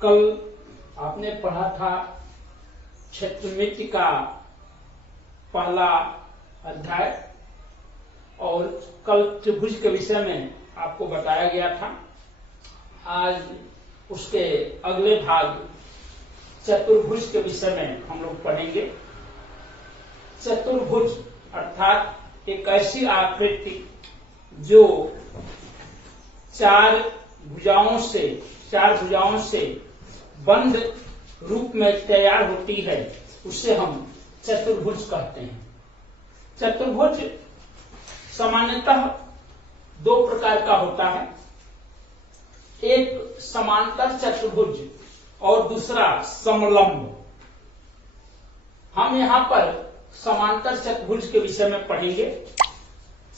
कल आपने पढ़ा था क्षेत्रमिति का पहला अध्याय और कल त्रिभुज के विषय में आपको बताया गया था। आज उसके अगले भाग चतुर्भुज के विषय में हम लोग पढ़ेंगे। चतुर्भुज अर्थात एक ऐसी आकृति जो चार भुजाओं से बंद रूप में तैयार होती है, उसे हम चतुर्भुज कहते हैं। चतुर्भुज सामान्यतः दो प्रकार का होता है, एक समांतर चतुर्भुज और दूसरा समलंब। हम यहाँ पर समांतर चतुर्भुज के विषय में पढ़ेंगे।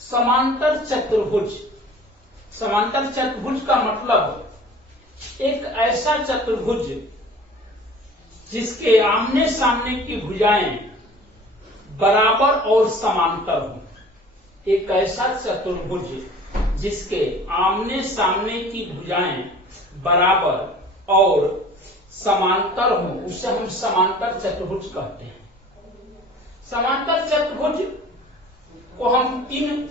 समांतर चतुर्भुज का मतलब एक ऐसा चतुर्भुज जिसके आमने सामने की भुजाएं बराबर और समांतर हों। एक ऐसा चतुर्भुज जिसके आमने सामने की भुजाएं बराबर और समांतर हों, उसे हम समांतर चतुर्भुज कहते हैं। समांतर चतुर्भुज को हम तीन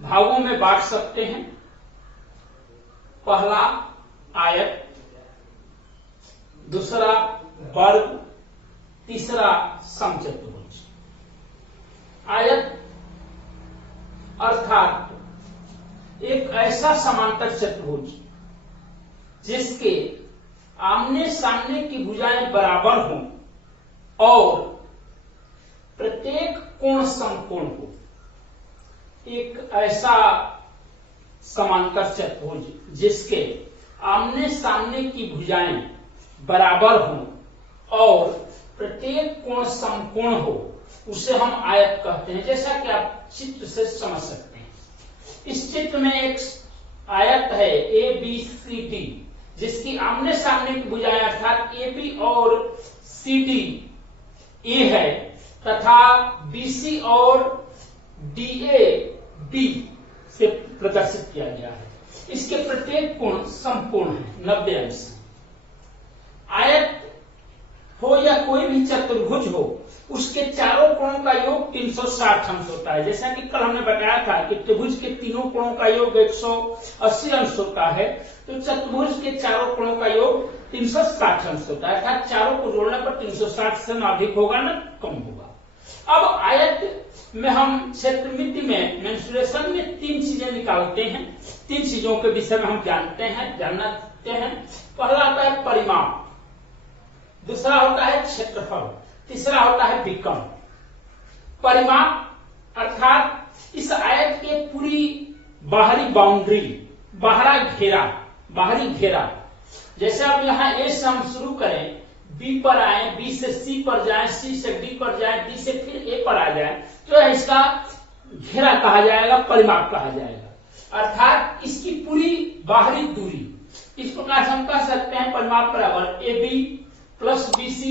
भागों में बांट सकते हैं। पहला आयत, दूसरा वर्ग, तीसरा समचतुर्भुज। आयत अर्थात एक ऐसा समांतर चतुर्भुज जिसके आमने सामने की भुजाएं बराबर हों और प्रत्येक कोण समकोण हो। एक ऐसा समांतर चतुर्भुज जिसके आमने सामने की भुजाएं बराबर हों और प्रत्येक कोण समकोण हो, उसे हम आयत कहते हैं। जैसा कि आप चित्र से समझ सकते हैं। इस चित्र में एक आयत है ABCD, जिसकी आमने सामने की भुजाएं अर्थात AB और CD A है तथा BC और DA B से प्रदर्शित किया गया है। इसके प्रत्येक कोण समकोण है, 90 अंश। आयत हो या कोई भी चतुर्भुज हो, उसके चारों कोणों का योग 360 अंश होता है। जैसा कि कल हमने बताया था कि त्रिभुज के तीनों कोणों का योग 180 अंश होता है, तो चतुर्भुज के चारों कोणों का योग 360 अंश होता है। अर्थात चारों को जोड़ने पर 360 से न अधिक होगा न कम होगा। अब आयत में हम क्षेत्रमिति में मेंसुरेशन में तीन चीजें निकालते हैं। तीन चीजों के विषय में हम जानना चाहते हैं। पहला होता है परिमाप, दूसरा होता है क्षेत्रफल, तीसरा होता है विकर्ण। परिमाप अर्थात इस आयत के पूरी बाहरी बाउंड्री, बाहरी घेरा। जैसे अब यहाँ A से हम शुरू करें, B पर आए, B से C पर जाए, C से D पर जाए, D से फिर A पर आ जाए, तो इसका घेरा कहा जाएगा, परिमाप कहा जाएगा। अर्थात इसकी पूरी बाहरी दूरी। इस प्रकार से हम कह सकते हैं परिमाप बराबर AB plus BC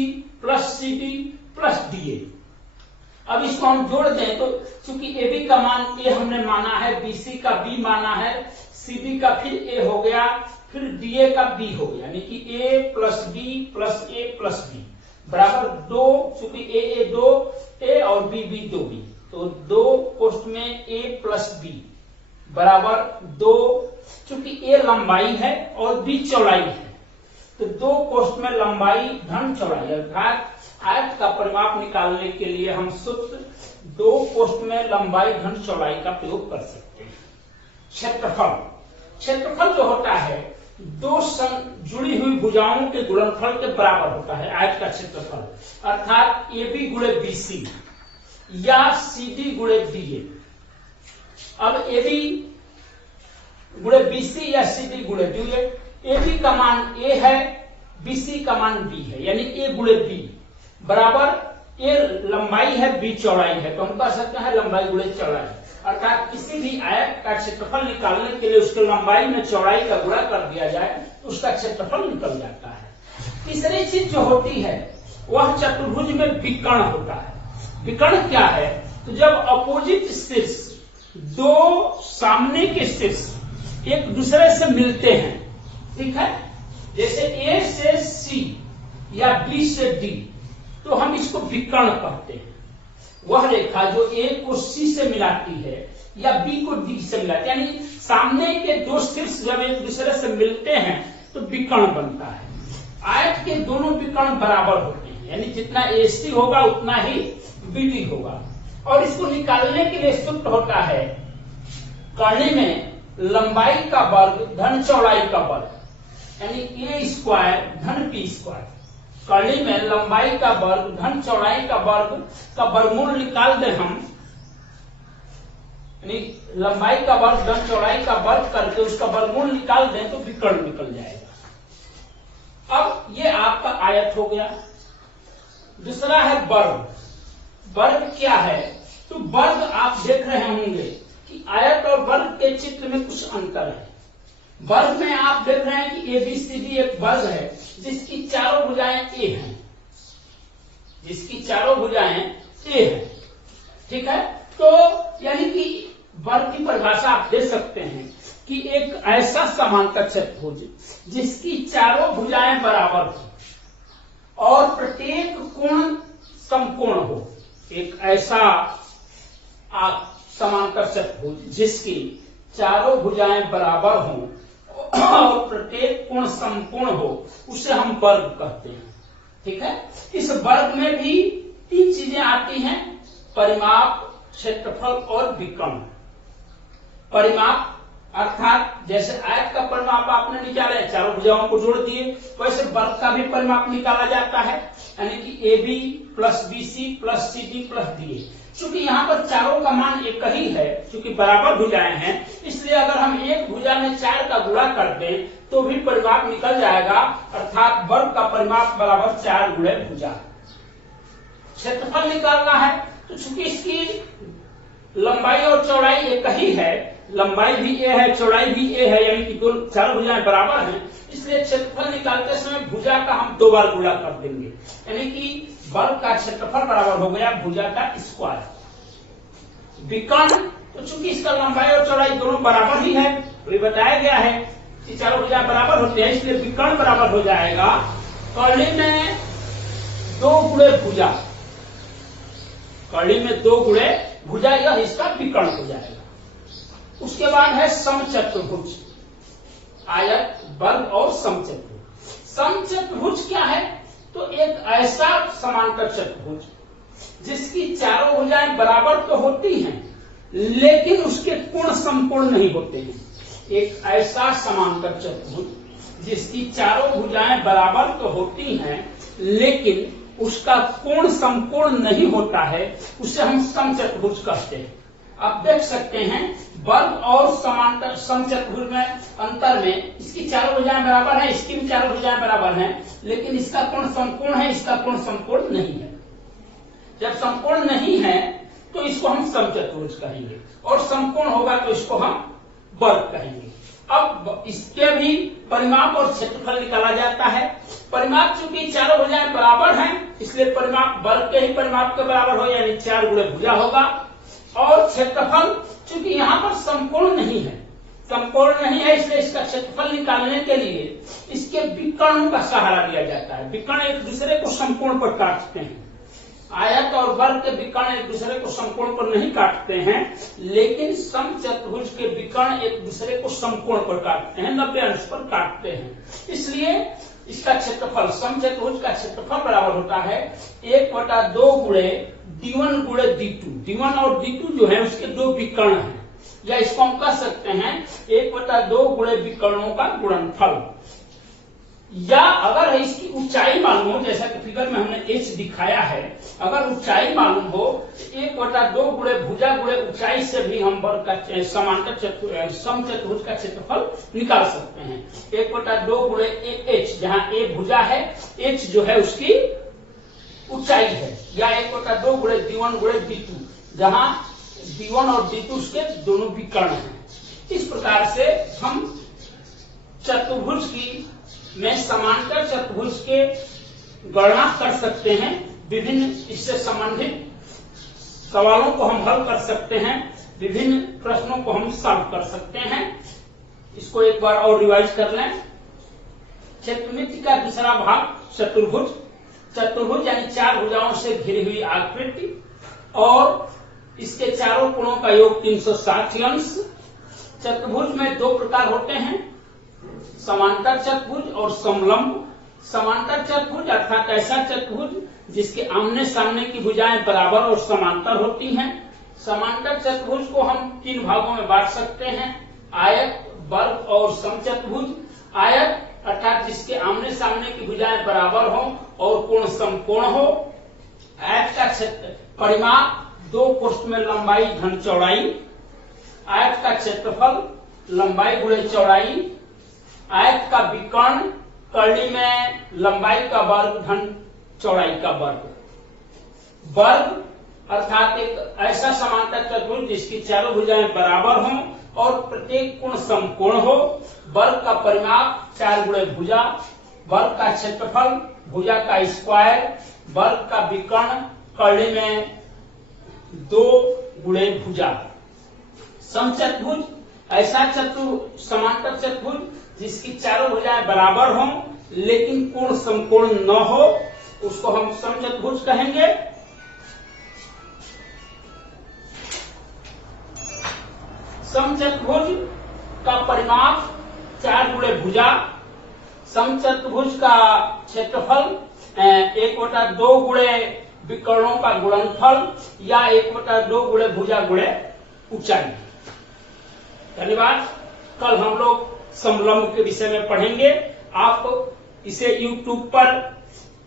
plus CD plus DA। अब इसको हम जोड़ दें तो चूंकि AB का मान A हमने माना है, BC का B माना है, CD का फिर A हो गया, फिर DA का B हो गया, यानी कि A plus B plus A plus B बराबर 2। चूंकि A 2A और B 2B, तो 2 कोष्ठ में A प्लस B बराबर 2। चूंकि A लंबाई है और B चौड़ाई है, तो 2 कोष्ठ में लंबाई धन चौड़ाई। अर्थात आयत का परिमाप निकालने के लिए हम सूत्र 2 कोष्ठ में लंबाई धन चौड़ाई का प्रयोग कर सकते हैं। क्षेत्रफल जो होता है दो जुड़ी हुई भुजाओं के गुणनफल के बराबर होता है आयत का क्षेत्रफल। अर्थात AB गुणे BC या CD गुणे DA। अब AB गुणे BC या CD गुणे DA, AB का मान A है, BC का मान B है, यानी A गुणे B बराबर A लंबाई है, B चौड़ाई है, तो हम कह सकते हैं लंबाई गुणे चौड़ाई। अर्थात किसी भी आयत का क्षेत्रफल निकालने के लिए उसके लंबाई में चौड़ाई का गुणा कर दिया जाए तो उसका क्षेत्रफल निकल जाता है। तीसरी चीज जो होती है वह चतुर्भुज में विकर्ण होता है। विकर्ण क्या है? तो जब अपोजिट शीर्ष, दो सामने के शीर्ष एक दूसरे से मिलते हैं, ठीक है, जैसे ए से सी या बी से डी, तो हम इसको विकर्ण कहते हैं। वह रेखा जो ए को सी से मिलाती है या बी को डी से मिलाती है, यानी सामने के दो शीर्ष जब एक दूसरे से मिलते हैं तो विकर्ण बनता है। आयत के दोनों विकर्ण बराबर होते हैं, यानी जितना AC होगा उतना ही BD होगा। और इसको निकालने के लिए सूत्र होता है करने में लंबाई का वर्ग धन चौड़ाई का वर्ग, यानी A स्क्वायर धन B स्क्वायर। करने में लंबाई का वर्ग धन चौड़ाई का वर्ग का वर्गमूल निकाल दें हम, यानी लंबाई का वर्ग धन चौड़ाई का वर्ग करके उसका वर्गमूल निकाल दें तो विकर्ण निकल जाएगा। अब ये आपका आयत हो गया। दूसरा है वर्ग। वर्ग क्या है? तो वर्ग आप देख रहे होंगे कि आयत और वर्ग के चित्र में कुछ अंतर है। वर्ग में आप देख रहे हैं कि ABCD एक वर्ग है जिसकी चारों भुजाएं A हैं, जिसकी चारों भुजाएं A हैं, ठीक है। तो यानी कि वर्ग की परिभाषा आप दे सकते हैं कि एक ऐसा समांतर चतुर्भुज जिसकी चारों भुजाएं बराबर हो और प्रत्येक कोण समकोण हो। एक ऐसा समांतर चतुर्भुज जिसकी चारों भुजाएं बराबर हों और प्रत्येक कोण समकोण हो, उसे हम वर्ग कहते हैं, ठीक है। इस वर्ग में भी तीन चीजें आती हैं, परिमाप, क्षेत्रफल और विकर्ण। परिमाप अर्थात जैसे आयत का परिमाप आपने निकाला, चारों भुजाओं को जोड़ दिए, वैसे वर्ग का भी परिमाप निकाला जाता है, यानी कि AB plus BC plus CD plus DA। चूंकि यहाँ पर चारों का मान एक ही है, चूंकि बराबर भुजाएं हैं, इसलिए अगर हम एक भुजा में 4 का गुणा कर दें तो भी परिमाप निकल जाएगा, अर्थात वर्ग का परिमाप बराबर 4 गुणे भुजा। क्षेत्रफल निकालना है तो चूंकि इसकी लंबाई और चौड़ाई एक ही है, लंबाई भी A है चौड़ाई भी A है, यानी कि दोनों चारों भुजाएं बराबर हैं, इसलिए क्षेत्रफल निकालते समय भुजा का हम 2 बार गुणा कर देंगे, यानी कि वर्ग का क्षेत्रफल बराबर हो गया भुजा का स्क्वायर। विकर्ण तो चूंकि इसका लंबाई और चौड़ाई दोनों बराबर ही है, तो ये बताया गया है कि चारों भुजाएं बराबर होते हैं, इसलिए विकर्ण बराबर हो जाएगा कर्णी में 2 गुणे भुजा, कर्णी में 2 गुणे भुजा, यह इसका विकर्ण हो जाएगा। उसके बाद है समचतुर्भुज, आयत, वर्ग और समचतुर्भुज। समचतुर्भुज क्या है? तो एक ऐसा समांतर चतुर्भुज जिसकी चारों भुजाएं बराबर तो होती हैं लेकिन उसके कोण समकोण नहीं होते हैं। एक ऐसा समांतर चतुर्भुज जिसकी चारों भुजाएं बराबर तो होती हैं लेकिन उसका कोण समकोण नहीं होता है, उसे हम समचतुर्भुज कहते हैं। आप देख सकते हैं वर्ग और समांतर समचतुर्भुज में अंतर में इसकी चारों भुजाएं बराबर हैं, इसकी भी चारों भुजाएं बराबर हैं, लेकिन इसका कोण समकोण है, इसका कोण समकोण नहीं है। जब समकोण नहीं है तो इसको हम समचतुर्भुज कहेंगे और समकोण होगा तो इसको हम वर्ग कहेंगे। अब इसके भी परिमाप और क्षेत्रफल निकाला जाता है। परिमाप चूंकि चारों भुजाएं बराबर हैं, इसलिए परिमाप वर्ग के ही परिमाप के बराबर हो, यानी 4 गुणे भुजा होगा। और क्षेत्रफल चूंकि यहाँ पर समकोण नहीं है, समकोण नहीं है, इसलिए इसका क्षेत्रफल निकालने के लिए इसके विकर्णों का सहारा लिया जाता है। विकर्ण एक दूसरे को समकोण पर काटते हैं। आयत और वर्ग के विकर्ण एक दूसरे को समकोण पर नहीं काटते हैं, लेकिन समचतुर्भुज के विकर्ण एक दूसरे को समकोण पर काटते हैं, 90 अंश पर काटते हैं। इसलिए इसका क्षेत्रफल, समचतुर्भुज का क्षेत्रफल बराबर होता है 1/2 गुणे D1 गुणे D2। D1 और D2 जो है उसके 2 विकर्ण हैं, या इसको हम कह सकते हैं 1/2 गुणे विकर्णों का गुणनफल। या अगर इसकी ऊंचाई मालूम हो, जैसा कि फिगर में हमने H दिखाया है, अगर ऊंचाई मालूम हो 1/2 गुणे भुजा गुणे ऊंचाई से भी हम वर्ग का समांतर समचतुर्भुज का क्षेत्रफल निकाल सकते हैं। 1/2 गुणे H, जहाँ A भुजा है, H जो है उसकी ऊंचाई है, या 1/2 गुणे D1 गुणे D2, जहाँ D1 और D2 उसके दोनों विकर्ण हैं। इस प्रकार से हम चतुर्भुज की में समांतर चतुर्भुज के गणना कर सकते हैं। विभिन्न इससे संबंधित सवालों को हम हल कर सकते हैं, विभिन्न प्रश्नों को हम सॉल्व कर सकते हैं। इसको एक बार और रिवाइज कर लें। क्षेत्रमिति का दूसरा भाग चतुर्भुज। चतुर्भुज यानी 4 भुजाओं से घिरी हुई आकृति और इसके चारों कोणों का योग 360 अंश। चतुर्भुज में 2 प्रकार होते हैं, समांतर चतुर्भुज और समलंब। समांतर चतुर्भुज अर्थात ऐसा चतुर्भुज जिसके आमने सामने की भुजाएं बराबर और समांतर होती हैं। समांतर चतुर्भुज को हम 3 भागों में बांट सकते हैं, आयत, वर्ग और समचतुर्भुज। आयत अर्थात जिसके आमने सामने की भुजाएं बराबर हो और कोण समकोण हो। आयत का क्षेत्र परिमाप 2 कोष्ठ में लंबाई धन चौड़ाई। आयत का क्षेत्रफल लंबाई गुणे चौड़ाई। आयत का विकर्ण कर्णी में लंबाई का वर्ग धन चौड़ाई का वर्ग। वर्ग अर्थात एक ऐसा समांतर चतुर्भुज जिसकी चारों भुजाएं बराबर हों और प्रत्येक कोण समकोण हो। वर्ग का परिमाप 4 गुणे भुजा। वर्ग का क्षेत्रफल भुजा का स्क्वायर। वर्ग का विकर्ण कर्णी में 2 गुणे भुजा। समचतुर्भुज ऐसा समांतर चतुर्भुज जिसकी चारों भुजाएं बराबर हों लेकिन कोण समकोण न हो, उसको हम समचतुर्भुज कहेंगे। समचतुर्भुज का परिमाप 4 गुणे भुजा। समचतुर्भुज का क्षेत्रफल 1/2 गुणे विकर्णों का गुणनफल या 1/2 गुणे भुजा गुणे ऊंचाई। धन्यवाद। कल हम लोग समलंब के विषय में पढ़ेंगे। आप इसे YouTube पर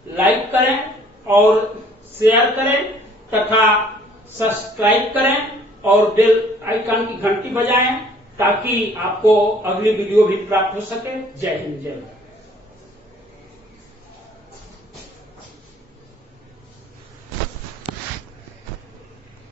लाइक करें और शेयर करें तथा सब्सक्राइब करें और बेल आइकन की घंटी बजाएं ताकि आपको अगली वीडियो भी प्राप्त हो सके। जय हिंद, जय भारत।